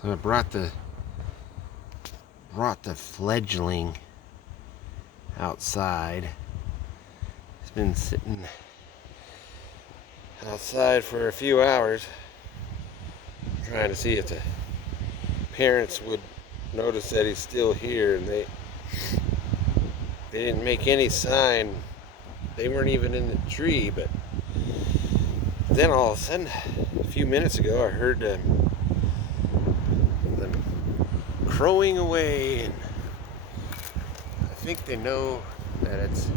So I brought the fledgling outside. It's been sitting outside for a few hours, trying to see if the parents would notice that he's still here, and they didn't make any sign. They weren't even in the tree, but then all of a sudden, a few minutes ago, I heard them crowing away, and I think they know that it's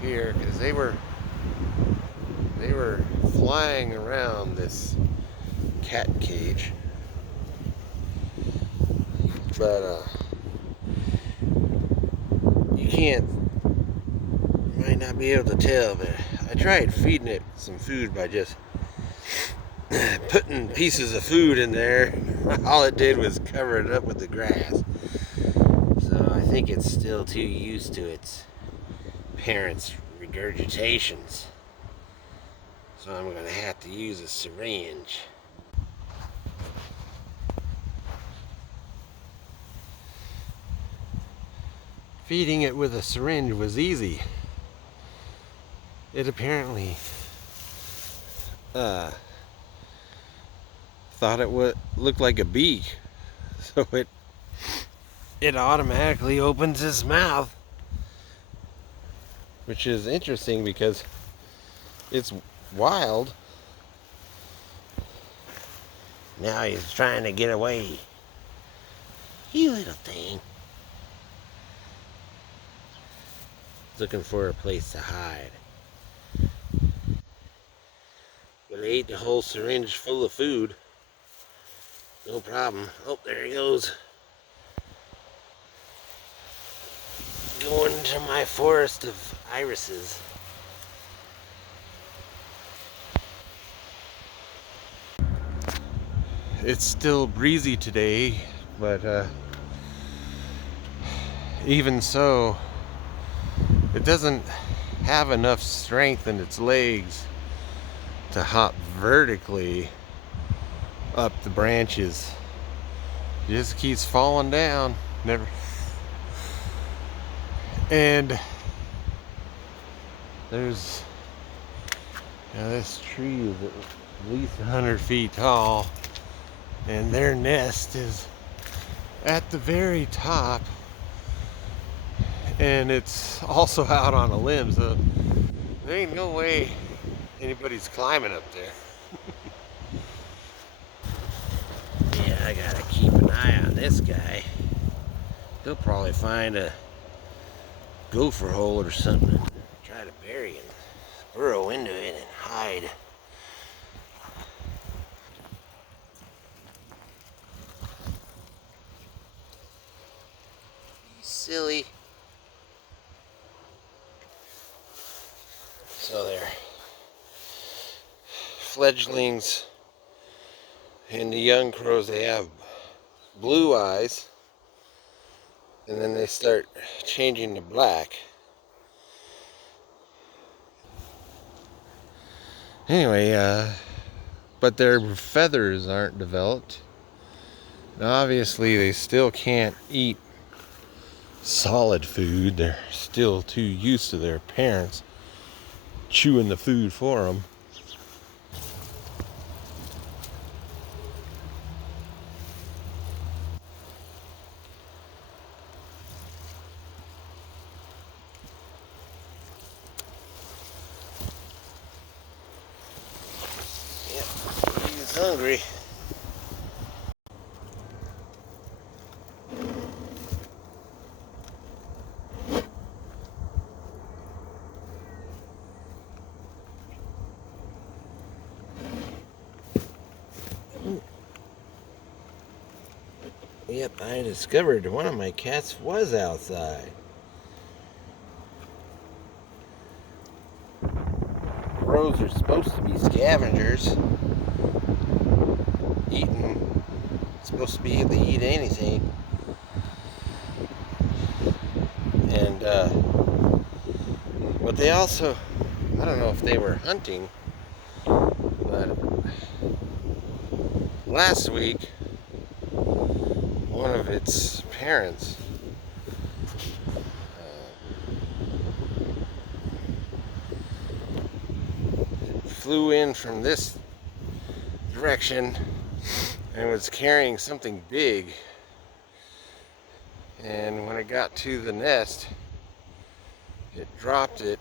here because they were flying around this cat cage. But you might not be able to tell, but I tried feeding it some food by just putting pieces of food in there. All it did was cover it up with the grass. So I think it's still too used to its parents' regurgitations. So I'm going to have to use a syringe. Feeding it with a syringe was easy. It apparently thought it would look like a beak, so it automatically opens its mouth, which is interesting because it's wild. Now he's trying to get away. You little thing. Looking for a place to hide. But I ate the whole syringe full of food. No problem. Oh, there he goes. Going to my forest of irises. It's still breezy today, but even so, it doesn't have enough strength in its legs to hop vertically up the branches. It just keeps falling down. Never. And there's this tree is at least 100 feet tall, and their nest is at the very top, and it's also out on a limb, so there ain't no way anybody's climbing up there. Yeah, I gotta keep an eye on this guy. He'll probably find a gopher hole or something and try to bury him, burrow into it and hide. Silly. So they're fledglings, and the young crows, they have blue eyes, and then they start changing to black. Anyway, but their feathers aren't developed. Now, obviously, they still can't eat solid food. They're still too used to their parents chewing the food for them. Yep, he's hungry. Yep, I discovered one of my cats was outside. Crows are supposed to be scavengers. Supposed to be able to eat anything. And, but they also, I don't know if they were hunting, but last week one of its parents. Flew in from this direction and was carrying something big, and when it got to the nest it dropped it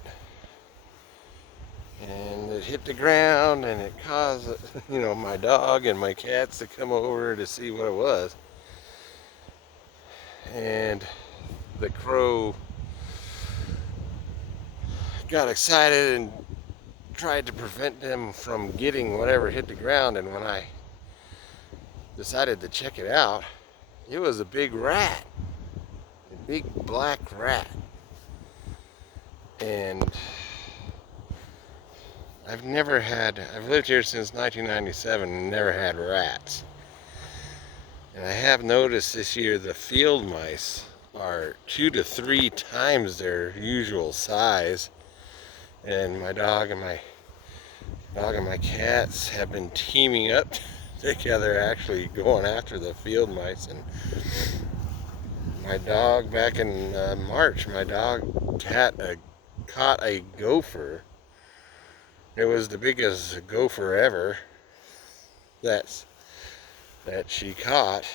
and it hit the ground, and it caused my dog and my cats to come over to see what it was. And the crow got excited and tried to prevent them from getting whatever hit the ground, and when I decided to check it out, it was a big rat, a big black rat. And I've lived here since 1997 and never had rats. And I have noticed this year the field mice are 2 to 3 times their usual size, and my dog and my cats have been teaming up together, actually going after the field mice. And my dog, back in March, my dog caught a gopher. It was the biggest gopher ever that she caught,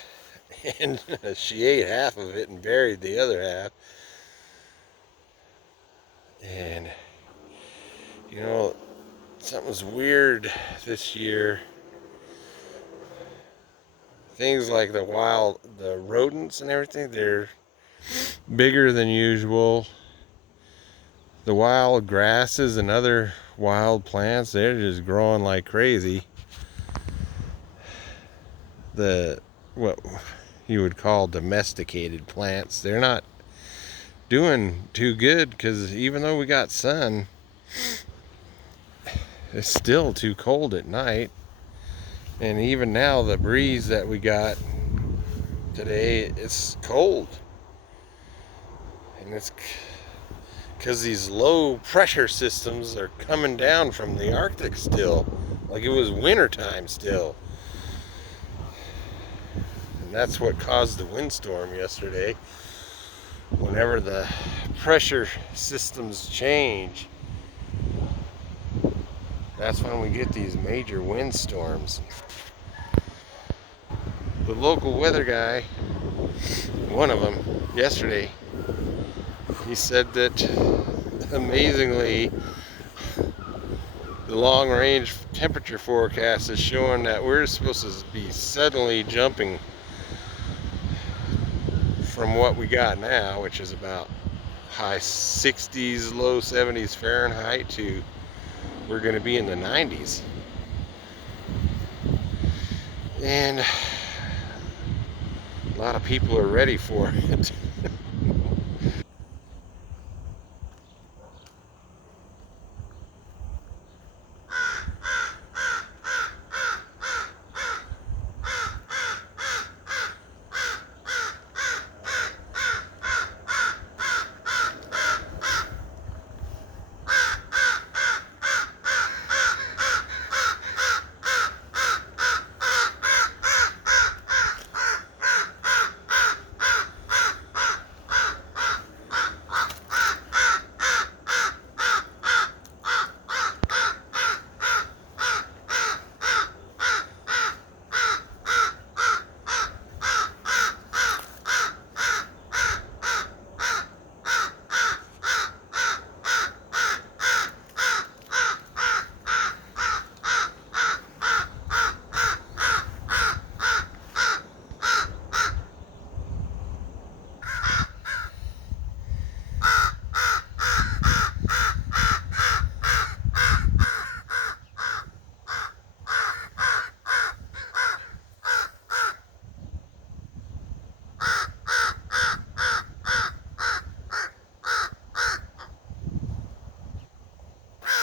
and she ate half of it and buried the other half. And something's weird this year. Things like the rodents and everything, they're bigger than usual. The wild grasses and other wild plants, they're just growing like crazy. What you would call domesticated plants, they're not doing too good, because even though we got sun, it's still too cold at night. And even now, the breeze that we got today, it's cold. And it's because these low pressure systems are coming down from the Arctic still, like it was wintertime still. And that's what caused the windstorm yesterday. Whenever the pressure systems change, that's when we get these major windstorms. The local weather guy, one of them, yesterday, he said that amazingly the long range temperature forecast is showing that we're supposed to be suddenly jumping from what we got now, which is about high 60s, low 70s Fahrenheit, to we're going to be in the 90s. And a lot of people are ready for it.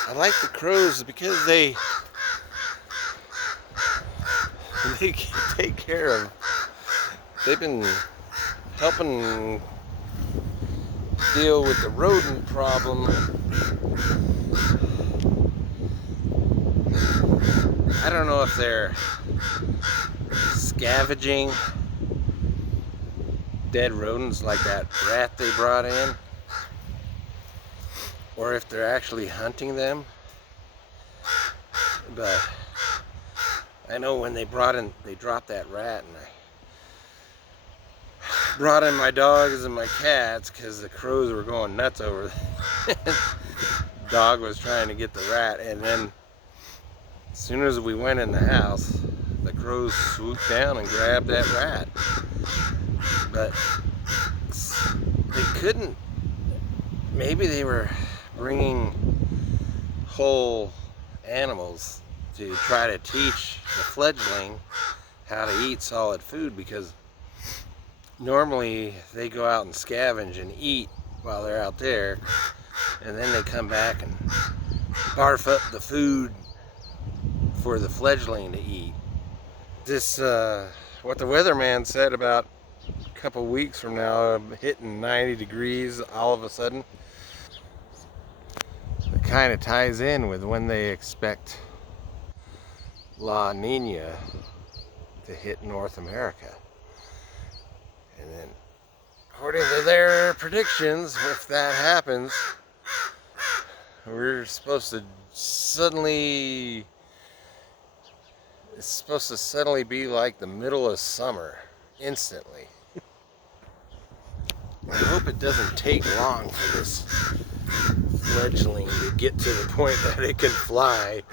I like the crows because they take care of. They've been helping deal with the rodent problem. I don't know if they're scavenging dead rodents like that rat they brought in, or if they're actually hunting them. But I know when they dropped that rat, and I brought in my dogs and my cats because the crows were going nuts over it. Dog was trying to get the rat, and then as soon as we went in the house, the crows swooped down and grabbed that rat. But they couldn't, maybe they were bringing whole animals to try to teach the fledgling how to eat solid food, because normally they go out and scavenge and eat while they're out there, and then they come back and barf up the food for the fledgling to eat. This, what the weatherman said about a couple weeks from now, hitting 90 degrees all of a sudden, it kind of ties in with when they expect La Niña to hit North America. And then, according to their predictions, if that happens, we're supposed to suddenly, it's supposed to suddenly be like the middle of summer, instantly. I hope it doesn't take long for this fledgling to get to the point that it can fly.